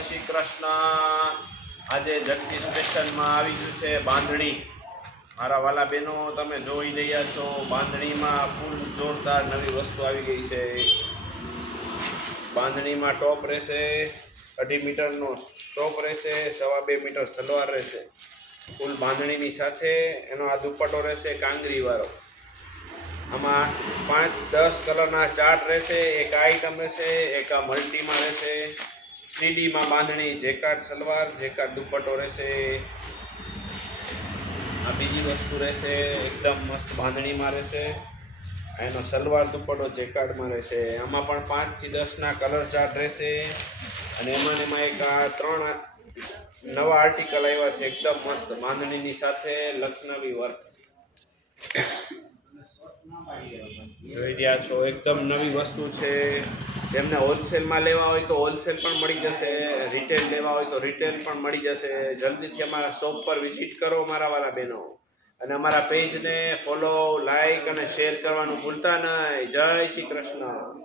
શ્રી કૃષ્ણ। આજે જગદીશ સ્ટેશનમાં આવી ગયું છે બાંધણી। મારા વાલા બહેનો તમે જોઈ રહ્યા છો, બાંધણીમાં ફૂલ જોરદાર નવી વસ્તુ આવી ગઈ છે। બાંધણીમાં ટોપ રહેશે 2.5 મીટરનો ટોપ રહેશે, 2.25 મીટર સલવાર રહેશે। ફૂલ બાંધણીની સાથે એનો આ દુપટ્ટો રહેશે કાંગરીવાળો। આમાં 5-10 કલરના ચાર્ટ રહેશે। એક આઈટમ રહેશે, એક આ મલ્ટીમાં રહેશે, 3Dમાં બાંધણી, જેકાર્ડ સલવાર, જેકાર્ડ દુપટ્ટો રહેશે। આ બીજી વસ્તુ રહેશે, એકદમ મસ્ત બાંધણીમાં રહેશે। એનો સલવાર દુપટ્ટો જેકાર્ડમાં રહેશે। આમાં પણ 5 થી 10ના કલર ચાર્ટ રહેશે। અને એમાં એક આ 3 નવા આર્ટિકલ આવ્યા છે, એકદમ મસ્ત બાંધણીની સાથે લખનવી વર્ક જોઈ રહ્યા છો। એકદમ નવી વસ્તુ છે। જેમને હોલસેલમાં લેવા હોય તો હોલસેલ પણ મળી જશે, રિટેલ લેવા હોય તો રિટેલ પણ મળી જશે। જલ્દીથી અમારા શોપ પર વિઝિટ કરો મારા વાલા બહેનો, અને અમારા પેજને ફોલો, લાઈક અને શેર કરવાનું ભૂલતા નહીં। જય શ્રી કૃષ્ણ।